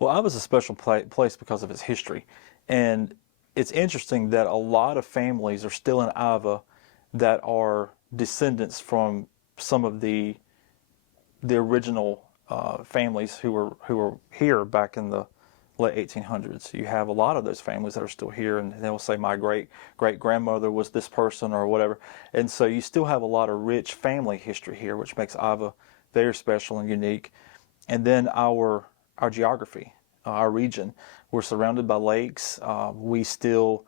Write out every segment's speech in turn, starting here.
Well, Iva's a special place because of its history. And it's interesting that a lot of families are still in Iva that are descendants from some of the original families who were here back in the late 1800s. You have a lot of those families that are still here, and they'll say my great grandmother was this person or whatever. And so you still have a lot of rich family history here, which makes Iva very special and unique. And then our geography, our region, we're surrounded by lakes. We still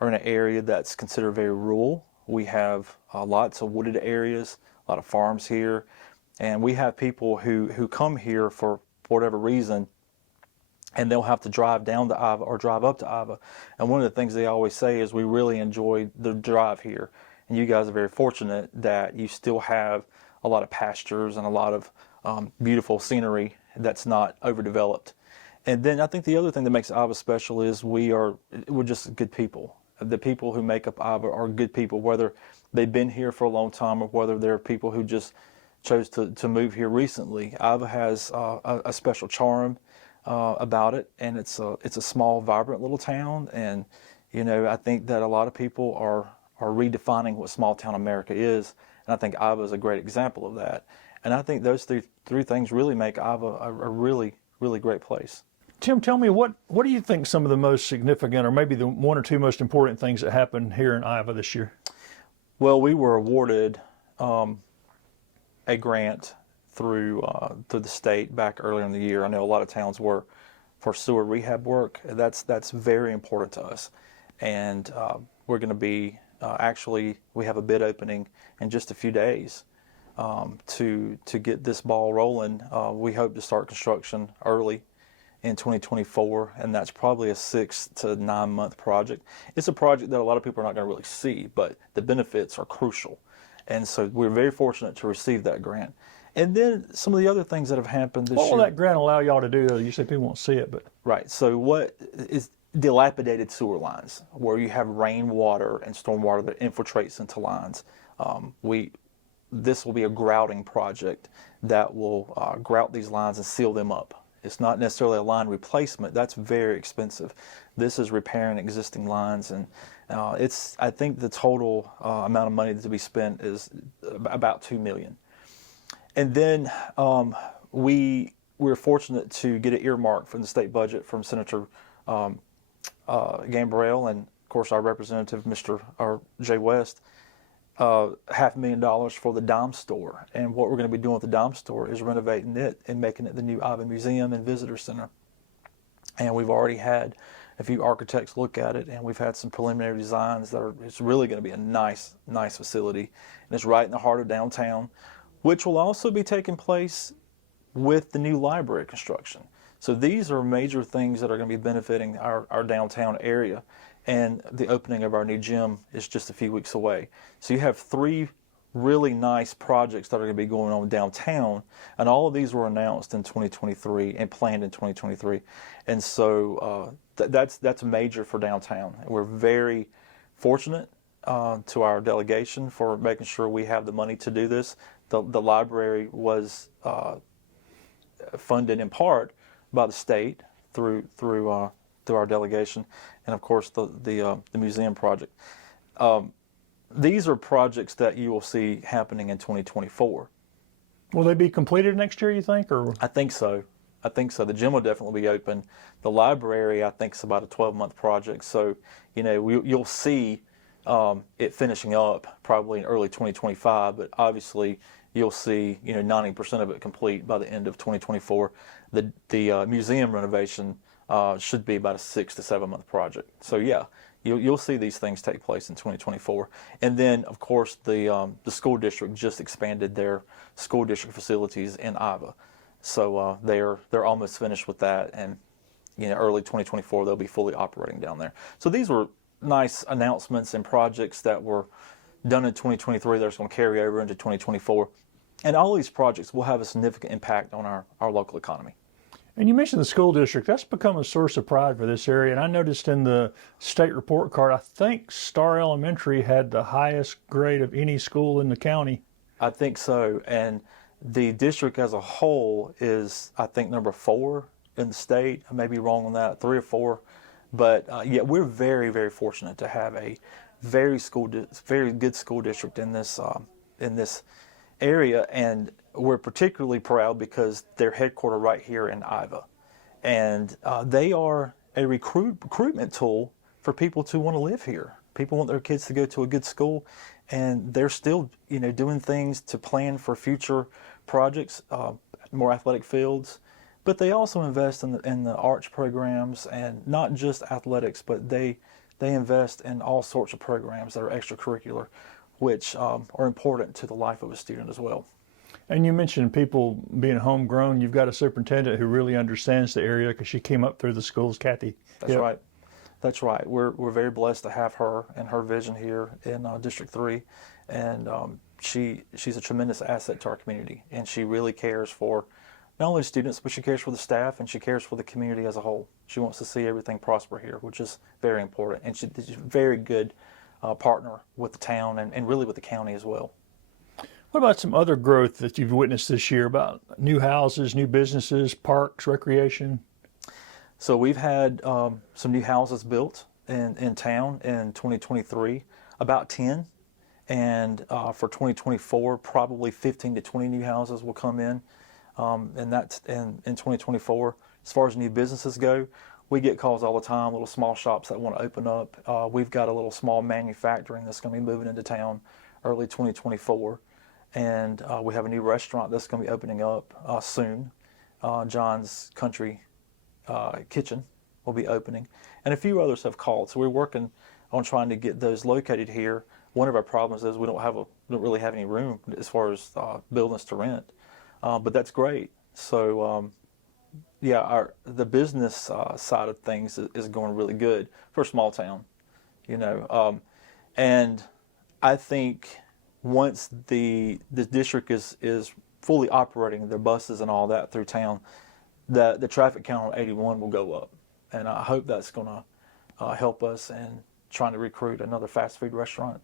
are in an area that's considered very rural. We have lots of wooded areas, a lot of farms here, and we have people who come here for whatever reason, and they'll have to drive down to Iva or drive up to Iva. And one of the things they always say is we really enjoy the drive here. And you guys are very fortunate that you still have a lot of pastures and a lot of beautiful scenery that's not overdeveloped. And then I think the other thing that makes Iva special is we're just good people. The people who make up Iva are good people, whether they've been here for a long time or whether they're people who just chose to move here recently. Iva has a special charm about it, and it's a small, vibrant little town. And I think that a lot of people are redefining what small town America is, and I think Iva is a great example of that. And I think those three things really make Iva a really, really great place. Tim, tell me, what do you think some of the most significant, or maybe the one or two most important things that happened here in Iva this year? Well, we were awarded a grant through the state back earlier in the year. I know a lot of towns were for sewer rehab work. That's very important to us, and we're going to be actually, we have a bid opening in just a few days to get this ball rolling. We hope to start construction early in 2024, and that's probably a 6 to 9 month project. It's a project that a lot of people are not going to really see, but the benefits are crucial. And so we're very fortunate to receive that grant. And then some of the other things that have happened this year. What will that grant allow y'all to do? You say people won't see it, but. Right. So what is dilapidated sewer lines, where you have rainwater and stormwater that infiltrates into lines. This will be a grouting project that will grout these lines and seal them up. It's not necessarily a line replacement. That's very expensive. This is repairing existing lines, and I think the total amount of money to be spent is about $2 million. And then we're fortunate to get an earmark from the state budget from Senator Gambrell and, of course, our representative, Mr. Jay West, $500,000 for the Dime Store. And what we're going to be doing with the Dime Store is renovating it and making it the new Iva Museum and Visitor Center. And we've already had a few architects look at it, and we've had some preliminary designs it's really going to be a nice facility. And it's right in the heart of downtown, which will also be taking place with the new library construction. So these are major things that are going to be benefiting our downtown area. And the opening of our new gym is just a few weeks away. So you have three really nice projects that are going to be going on downtown, and all of these were announced in 2023 and planned in 2023. And so that's major for downtown. We're very fortunate to our delegation for making sure we have the money to do this. The library was funded in part by the state through our delegation, and of course the museum project. These are projects that you will see happening in 2024. Will they be completed next year, you think? Or I think so. The gym will definitely be open. The library, I think, is about a 12-month project. So, you'll see it finishing up probably in early 2025, but obviously you'll see 90% of it complete by the end of 2024. The museum renovation should be about a 6 to 7 month project. So yeah, you'll see these things take place in 2024. And then, of course, the school district just expanded their school district facilities in Iva. So they're almost finished with that, and early 2024 they'll be fully operating down there. So these were nice announcements and projects that were done in 2023 that's going to carry over into 2024. And all these projects will have a significant impact on our local economy. And you mentioned the school district. That's become a source of pride for this area. And I noticed in the state report card, I think Star Elementary had the highest grade of any school in the county. I think so. And the district as a whole is, I think, number 4 in the state. I may be wrong on that, 3 or 4. But yeah, we're very, very fortunate to have a very good school district in this area, and we're particularly proud because they're headquartered right here in Iva, and they are a recruitment tool for people to want to live here. People want their kids to go to a good school, and they're still, doing things to plan for future projects, more athletic fields. But they also invest in the arts programs, and not just athletics, but they invest in all sorts of programs that are extracurricular, which are important to the life of a student as well. And you mentioned people being homegrown. You've got a superintendent who really understands the area because she came up through the schools, Kathy. That's right. That's right. We're very blessed to have her and her vision here in District 3, and she's a tremendous asset to our community, and she really cares for not only students, but she cares for the staff, and she cares for the community as a whole. She wants to see everything prosper here, which is very important, and she's a very good partner with the town and really with the county as well. What about some other growth that you've witnessed this year about new houses, new businesses, parks, recreation? So we've had some new houses built in town in 2023, about 10. And for 2024, probably 15 to 20 new houses will come in. And that's in 2024. As far as new businesses go, we get calls all the time, little small shops that want to open up. We've got a little small manufacturing that's going to be moving into town early 2024. And we have a new restaurant that's going to be opening up soon. John's Country Kitchen will be opening. And a few others have called. So we're working on trying to get those located here. One of our problems is we don't really have any room as far as buildings to rent. But that's great. So, the business side of things is going really good for a small town, and I think once the district is fully operating their buses and all that through town, the traffic count on 81 will go up, and I hope that's going to help us in trying to recruit another fast food restaurant.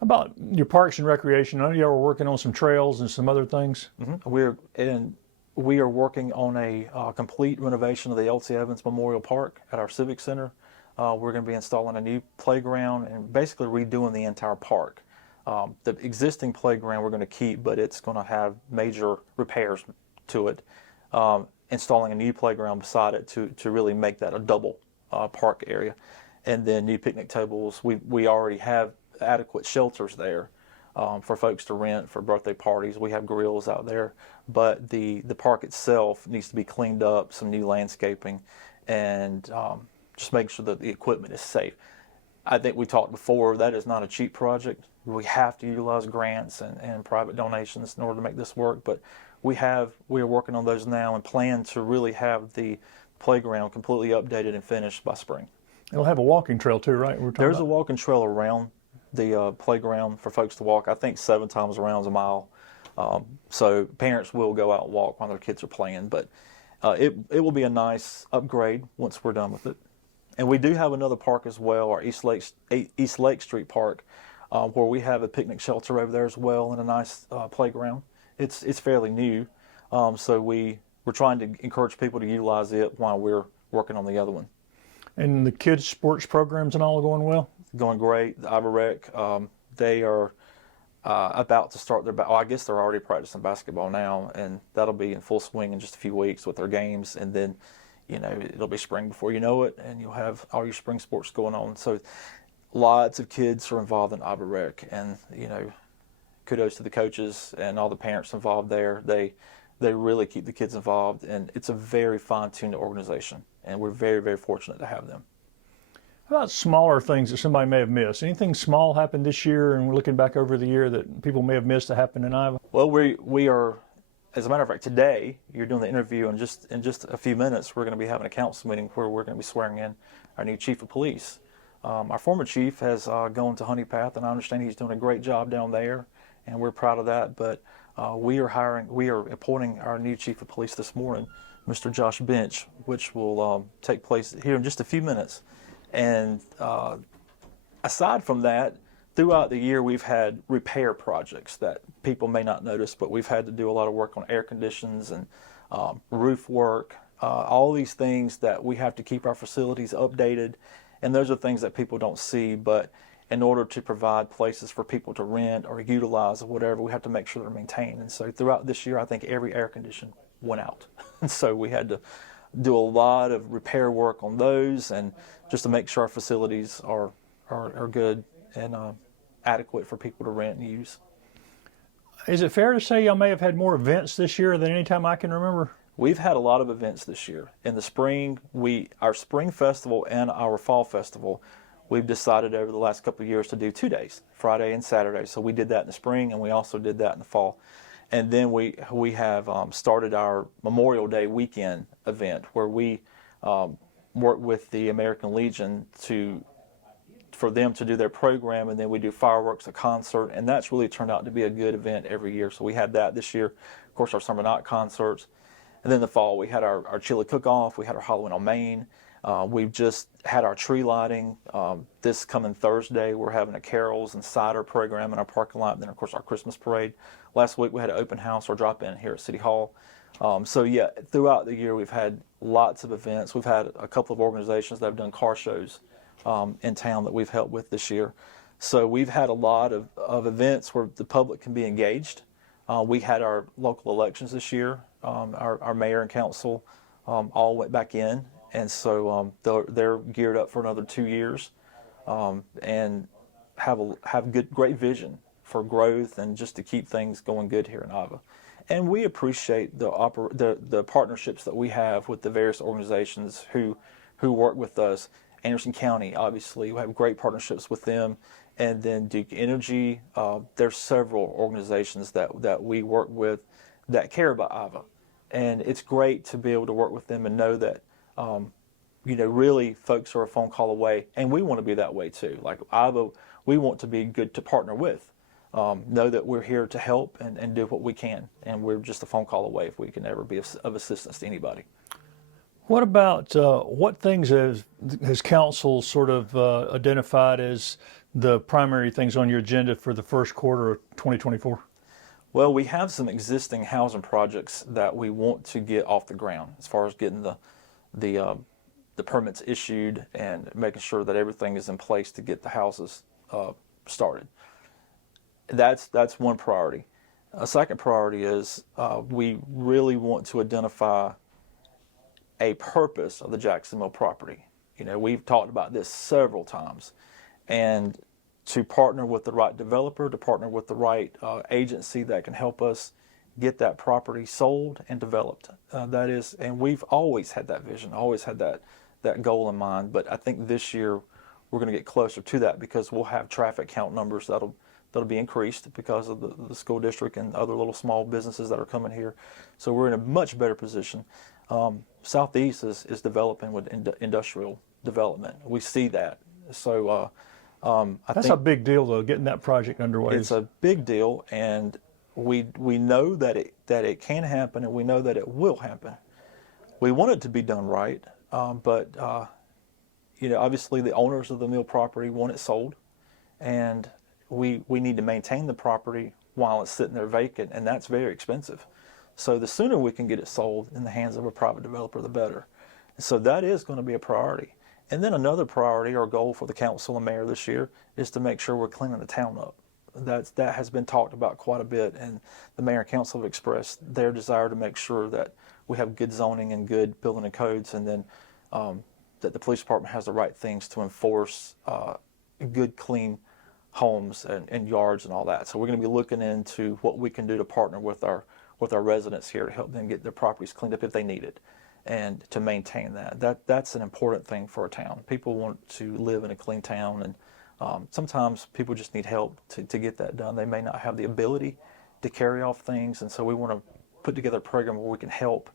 How about your parks and recreation? I know you were working on some trails and some other things. Mm-hmm. We are working on a complete renovation of the L.T. Evans Memorial Park at our Civic Center. We're going to be installing a new playground and basically redoing the entire park. The existing playground we're going to keep, but it's going to have major repairs to it. Installing a new playground beside it to really make that a double park area, and then new picnic tables. We already have adequate shelters there for folks to rent for birthday parties. We have grills out there, but the park itself needs to be cleaned up, some new landscaping, and just make sure that the equipment is safe. I think we talked before, that is not a cheap project. We have to utilize grants and private donations in order to make this work, but we are working on those now and plan to really have the playground completely updated and finished by spring. It'll have a walking trail too, right? There's a walking trail around the playground for folks to walk. I think 7 times around is a mile. So parents will go out and walk while their kids are playing. But it will be a nice upgrade once we're done with it. And we do have another park as well, our East Lake Street Park, where we have a picnic shelter over there as well and a nice playground. It's fairly new, so we're trying to encourage people to utilize it while we're working on the other one. And the kids' sports programs and all are going well? Going great. The Iva Rec, they are about to start I guess they're already practicing basketball now, and that'll be in full swing in just a few weeks with their games, and then it'll be spring before you know it, and you'll have all your spring sports going on. So lots of kids are involved in Iva Rec, and kudos to the coaches and all the parents involved there. They really keep the kids involved, and it's a very fine-tuned organization, and we're very, very fortunate to have them. How about smaller things that somebody may have missed? Anything small happened this year, and we're looking back over the year that people may have missed that happened in Iva? Well, we are, as a matter of fact, today you're doing the interview, and in just a few minutes we're going to be having a council meeting where we're going to be swearing in our new chief of police. Our former chief has gone to Honey Path, and I understand he's doing a great job down there, and we're proud of that. But we are appointing our new chief of police this morning, Mr. Josh Bench, which will take place here in just a few minutes. And aside from that, throughout the year we've had repair projects that people may not notice, but we've had to do a lot of work on air conditions and roof work, all these things that we have to keep our facilities updated, and those are things that people don't see, but in order to provide places for people to rent or utilize or whatever, we have to make sure they're maintained. And so throughout this year, I think every air condition went out. And so we had to do a lot of repair work on those, and just to make sure our facilities are good and adequate for people to rent and use. Is it fair to say y'all may have had more events this year than any time I can remember? We've had a lot of events this year. In the spring, our spring festival and our fall festival, we've decided over the last couple of years to do 2 days, Friday and Saturday. So we did that in the spring, and we also did that in the fall. And then we have started our Memorial Day weekend event, where we work with the American Legion for them to do their program, and then we do fireworks, a concert, and that's really turned out to be a good event every year. So we had that this year. Of course, our summer night concerts. And then in the fall, we had our chili cook-off. We had our Halloween on Main. We've just had our tree lighting. This coming Thursday, we're having a carols and cider program in our parking lot. And then, of course, our Christmas parade. Last week, we had an open house or drop-in here at City Hall. So, yeah, throughout the year, we've had lots of events. We've had a couple of organizations that have done car shows in town that we've helped with this year. So we've had a lot of events where the public can be engaged. We had our local elections this year. Our mayor and council all went back in, and so they're geared up for another 2 years, and have great vision for growth and just to keep things going good here in Iva. And we appreciate the partnerships that we have with the various organizations who work with us. Anderson County, obviously, we have great partnerships with them. And then Duke Energy, there's several organizations that we work with that care about Iva. And it's great to be able to work with them and know that, really folks are a phone call away. And we want to be that way too. Like Iva, we want to be good to partner with. Know that we're here to help and do what we can. And we're just a phone call away if we can ever be of assistance to anybody. What about what things has council sort of identified as the primary things on your agenda for the first quarter of 2024? Well, we have some existing housing projects that we want to get off the ground as far as getting the permits issued and making sure that everything is in place to get the houses started. That's one priority. A second priority is we really want to identify a purpose of the Jackson Mill property. We've talked about this several times, and to partner with the right developer, to partner with the right agency that can help us get that property sold and developed. And we've always had that vision, always had that goal in mind. But I think this year we're going to get closer to that because we'll have traffic count numbers that'll be increased because of the school district and other little small businesses that are coming here. So we're in a much better position. Southeast is developing with industrial development. We see that. So that's a big deal, though, getting that project underway. It's a big deal, and we know that it can happen, and we know that it will happen. We want it to be done right, but obviously the owners of the mill property want it sold, and we need to maintain the property while it's sitting there vacant, and that's very expensive. So the sooner we can get it sold in the hands of a private developer, the better. So that is going to be a priority. And then another priority or goal for the council and mayor this year is to make sure we're cleaning the town up. That has been talked about quite a bit, and the mayor and council have expressed their desire to make sure that we have good zoning and good building and codes, and then that the police department has the right things to enforce good, clean homes and yards and all that. So we're going to be looking into what we can do to partner with our residents here to help them get their properties cleaned up if they need it, and to maintain that's an important thing for a town. People want to live in a clean town, and sometimes people just need help to get that done. They may not have the ability to carry off things, and so we want to put together a program where we can help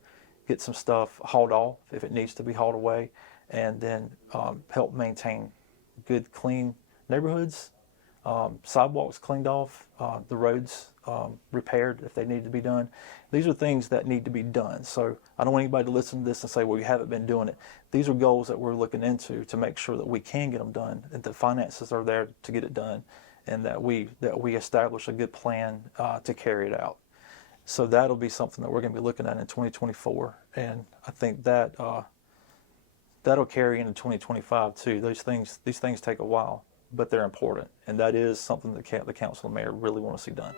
get some stuff hauled off if it needs to be hauled away, and then help maintain good, clean neighborhoods, sidewalks cleaned off, the roads repaired if they need to be done. These are things that need to be done. So I don't want anybody to listen to this and say, well, you haven't been doing it. These are goals that we're looking into to make sure that we can get them done, and the finances are there to get it done, and that we establish a good plan to carry it out. So that'll be something that we're going to be looking at in 2024, and I think that that'll carry into 2025 too. These things take a while, but they're important, and that is something that the council and mayor really want to see done.